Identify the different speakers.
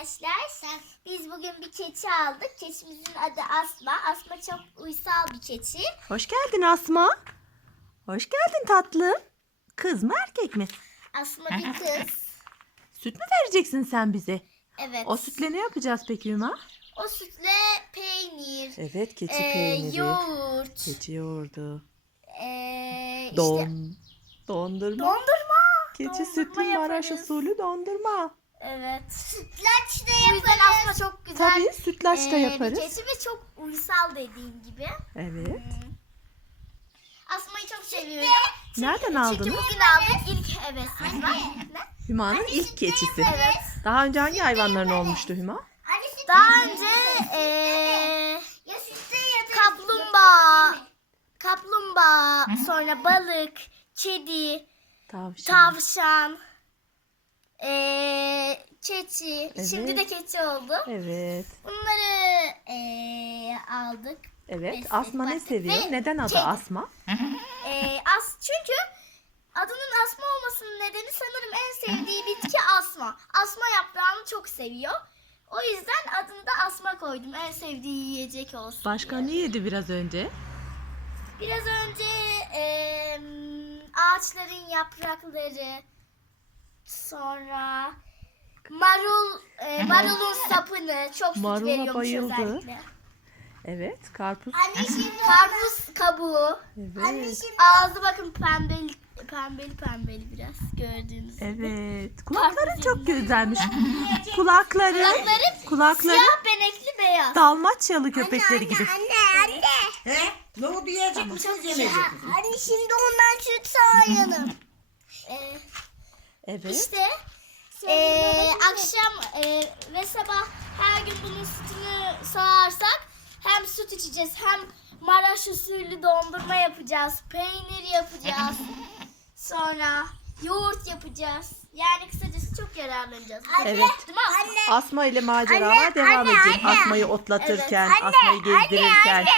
Speaker 1: arkadaşlar. Biz bugün bir keçi aldık. Keçimizin adı Asma. Asma çok uysal bir keçi.
Speaker 2: Hoş geldin Asma. Hoş geldin tatlım. Kız mı erkek mi?
Speaker 1: Asma bir kız.
Speaker 2: Süt mü vereceksin sen bize?
Speaker 1: Evet.
Speaker 2: O sütle ne yapacağız peki Hüma?
Speaker 1: O sütle peynir,
Speaker 2: Evet, keçi peyniri.
Speaker 1: yoğurt,
Speaker 2: Keçi yoğurdu.
Speaker 1: işte
Speaker 2: Dondurma.
Speaker 1: dondurma.
Speaker 2: Keçi
Speaker 1: dondurma
Speaker 2: sütlü Maraş
Speaker 1: yaparız.
Speaker 2: usulü dondurma.
Speaker 1: Evet. Sütlaç da yaparız. O yüzden Asma çok güzel.
Speaker 2: Tabii sütlaç da yaparız.
Speaker 1: Bir keçi ve çok uysal dediğin gibi.
Speaker 2: Evet.
Speaker 1: Asma'yı çok seviyorum.
Speaker 2: Nereden aldınız?
Speaker 1: Çünkü bugün aldık ilk hevesimiz var. Ne?
Speaker 2: Hüma'nın ilk keçisi.
Speaker 1: Evet.
Speaker 2: Daha önce hangi hayvanların olmuştu Hüma?
Speaker 1: Daha önce kaplumbağa, sonra balık, kedi,
Speaker 2: Tavşan.
Speaker 1: tavşan, keçi.
Speaker 2: Evet.
Speaker 1: Şimdi de keçi oldu.
Speaker 2: Evet.
Speaker 1: Bunları aldık.
Speaker 2: Evet.
Speaker 1: Besledik,
Speaker 2: Asma ne
Speaker 1: baktık.
Speaker 2: seviyor?
Speaker 1: Ve
Speaker 2: Neden adı
Speaker 1: kedi.
Speaker 2: Asma?
Speaker 1: Çünkü adının asma olmasının nedeni sanırım en sevdiği bitki asma. Asma yaprağını çok seviyor. O yüzden adını da asma koydum. En sevdiği yiyecek olsun
Speaker 2: Başka
Speaker 1: diye.
Speaker 2: ne yedi biraz önce?
Speaker 1: Biraz önce ağaçların yaprakları, sonra marulun sapını çok süt
Speaker 2: Marula
Speaker 1: veriyormuş
Speaker 2: bayıldı.
Speaker 1: özellikle.
Speaker 2: Evet. Karpuz.
Speaker 1: Karpuz kabuğu.
Speaker 2: Evet.
Speaker 1: Ağzı bakın pembeli biraz gördüğünüz gibi.
Speaker 2: Evet. Kulakların
Speaker 1: Karpuz
Speaker 2: çok
Speaker 1: yediler.
Speaker 2: güzelmiş. Kulakları
Speaker 1: Siyah benekli beyaz.
Speaker 2: Dalmaçyalı köpekleri gibi.
Speaker 1: Anne.
Speaker 3: He? Ne oldu, yiyecek misiniz, yemeyecek misiniz?
Speaker 1: Anne şimdi ondan süt sağlayalım.
Speaker 2: Evet.
Speaker 1: İşte akşam ve sabah her gün bunun sütünü sağarsak hem süt içeceğiz hem Maraş usulü dondurma yapacağız, peynir yapacağız, sonra yoğurt yapacağız. Yani kısacası çok yararlanacağız.
Speaker 2: Evet.
Speaker 1: Değil mi Aslı?
Speaker 2: Asma ile maceralar devam edecek. Asmayı otlatırken, Asmayı gezdirirken.